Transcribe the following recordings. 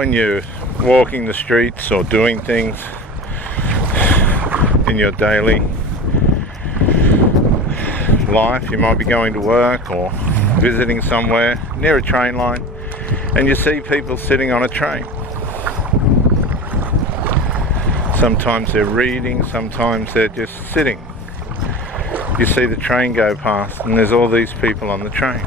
when you're walking the streets or doing things in your daily life, you might be going to work or visiting somewhere near a train line, and you see people sitting on a train. Sometimes they're reading, sometimes they're just sitting. You see the train go past and there's all these people on the train.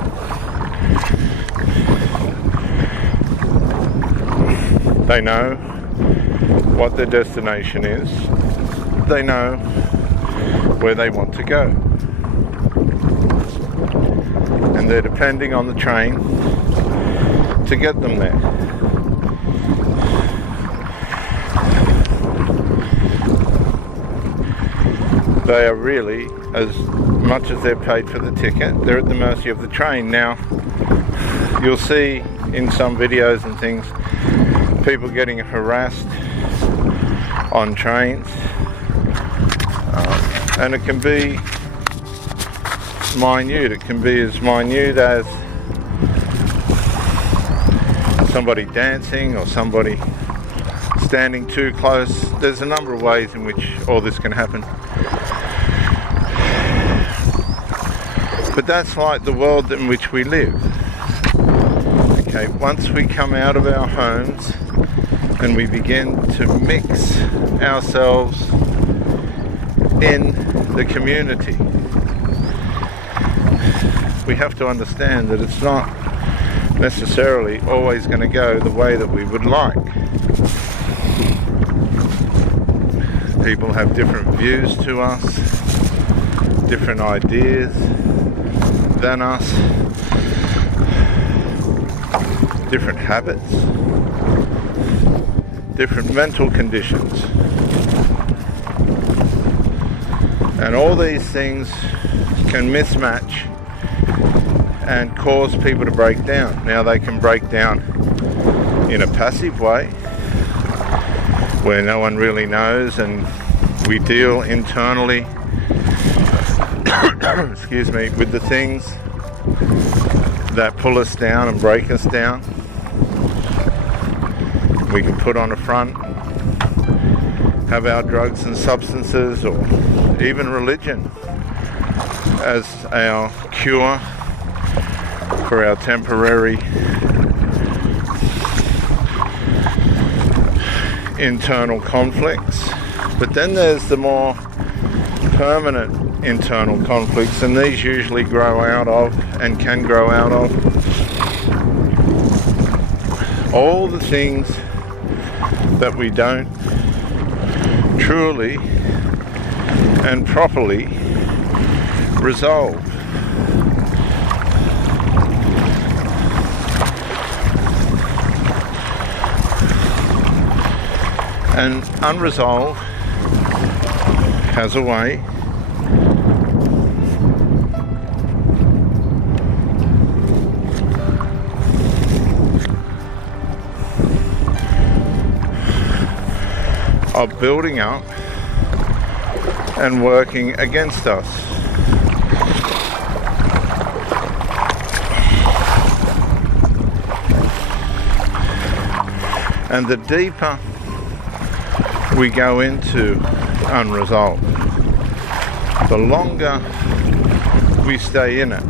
They know what their destination is. They know where they want to go. And they're depending on the train to get them there. They are really, as much as they're paid for the ticket, they're at the mercy of the train. Now, you'll see in some videos and things, people getting harassed on trains, and it can be minute. It can be as minute as somebody dancing or somebody standing too close. There's a number of ways in which all this can happen. But that's like the world in which we live. Okay, once we come out of our homes and we begin to mix ourselves in the community, we have to understand that it's not necessarily always going to go the way that we would like. People have different views to us, different ideas than us, different habits, different mental conditions. And all these things can mismatch and cause people to break down. Now, they can break down in a passive way where no one really knows, and we deal internally excuse me, with the things that pull us down and break us down. We can put on a front, have our drugs and substances, or even religion as our cure for our temporary internal conflicts. But then there's the more permanent internal conflicts, and these usually grow out of, and can grow out of, all the things that we don't truly and properly resolve. And unresolved has a way of building up and working against us. And the deeper we go into unresolved, the longer we stay in it,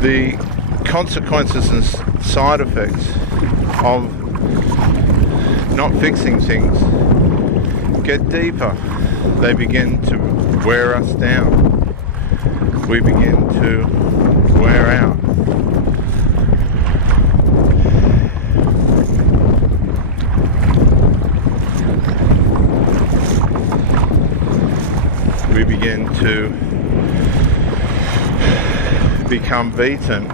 the consequences and side effects of not fixing things get deeper. They begin to wear us down. We begin to wear out. We begin to become beaten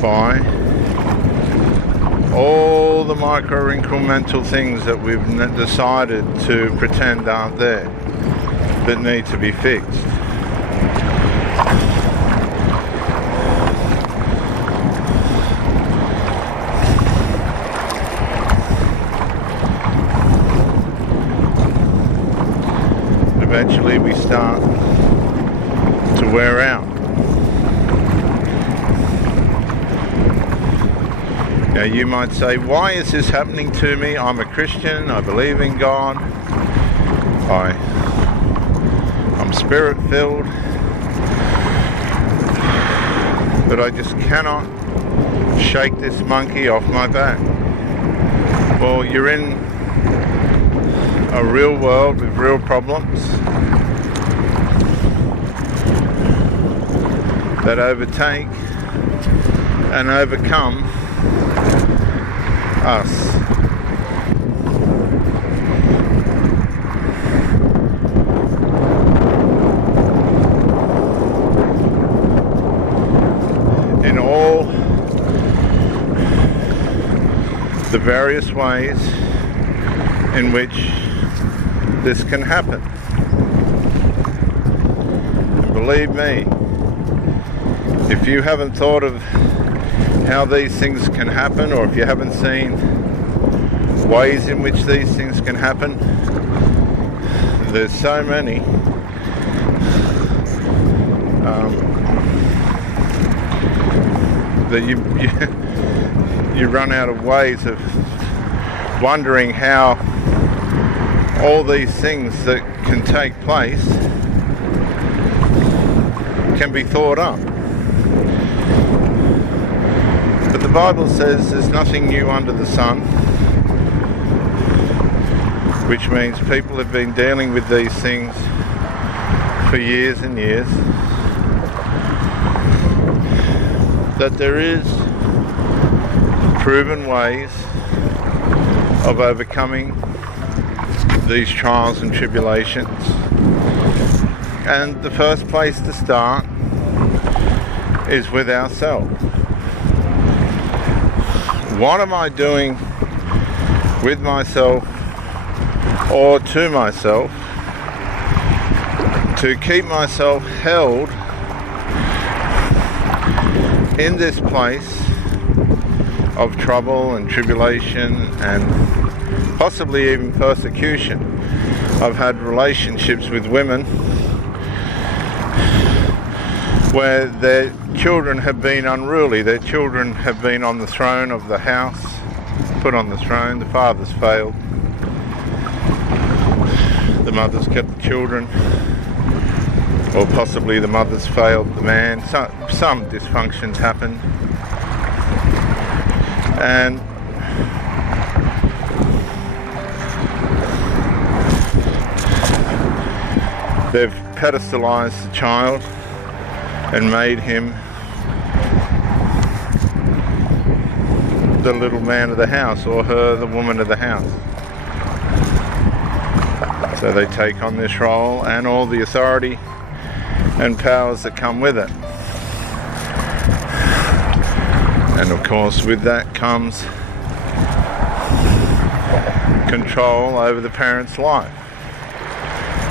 by all the micro-incremental things that we've decided to pretend aren't there, that need to be fixed. Eventually we start to wear out. Now you might say, why is this happening to me? I'm a Christian, I believe in God, I'm spirit filled, but I just cannot shake this monkey off my back. Well, you're in a real world with real problems that overtake and overcome us. In all the various ways in which this can happen. And believe me, if you haven't thought of how these things can happen, or if you haven't seen ways in which these things can happen, there's so many. That you run out of ways of wondering how all these things that can take place can be thought up. But the Bible says there's nothing new under the sun, which means people have been dealing with these things for years and years. That there is proven ways of overcoming these trials and tribulations. And the first place to start is with ourselves. What am I doing with myself or to myself to keep myself held in this place of trouble and tribulation and possibly even persecution? I've had relationships with women where their children have been unruly. Their children have been on the throne of the house, put on the throne. The father's failed. The mother's kept the children, or possibly the mother's failed the man. Some dysfunctions happen, and they've pedestalized the child and made him the little man of the house, or her the woman of the house. So they take on this role and all the authority and powers that come with it. And of course with that comes control over the parent's life,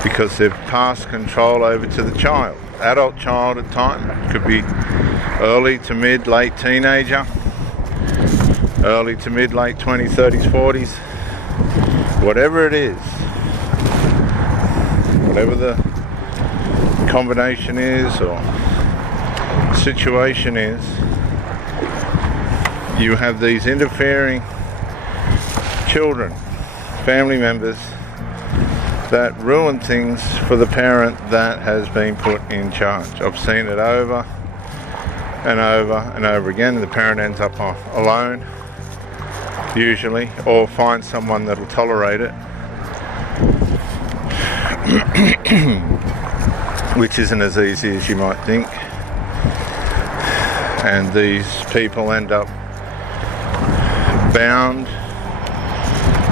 because they've passed control over to the child. Adult child at time, could be early to mid, late teenager, early to mid, late 20s, 30s, 40s, whatever it is, whatever the combination is or situation is, you have these interfering children, family members, that ruin things for the parent that has been put in charge. I've seen it over and over and over again, and the parent ends up alone, usually, or finds someone that'll tolerate it, which isn't as easy as you might think. And these people end up bound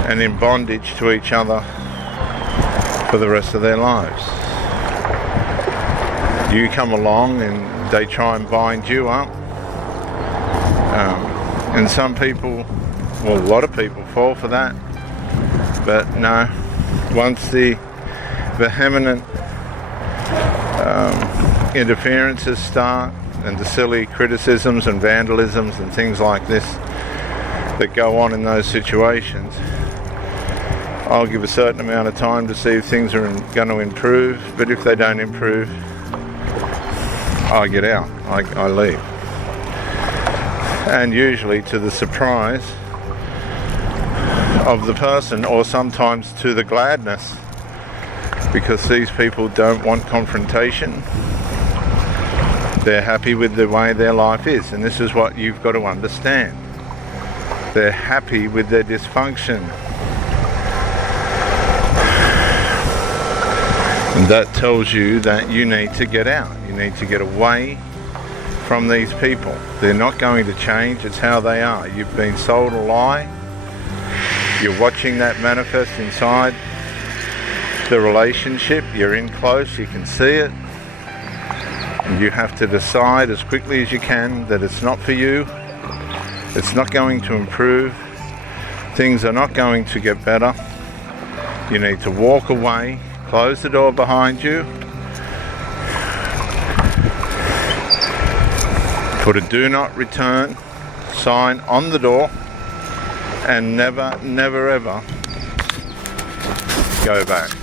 and in bondage to each other for the rest of their lives. You come along and they try and bind you up, and some people, well, a lot of people fall for that. But no, once the vehement interferences start, and the silly criticisms and vandalisms and things like this that go on in those situations, I'll give a certain amount of time to see if things are going to improve. But if they don't improve, I get out. I leave. and usually to the surprise of the person, or sometimes to the gladness, because these people don't want confrontation. They're happy with the way their life is, and this is what you've got to understand. They're happy with their dysfunction. And that tells you that you need to get out. You need to get away from these people. They're not going to change. It's how they are. You've been sold a lie. You're watching that manifest inside the relationship. You're in close. You can see it. And you have to decide as quickly as you can that it's not for you. It's not going to improve. Things are not going to get better. You need to walk away. Close the door behind you. Put a do not return sign on the door, and never, never ever go back.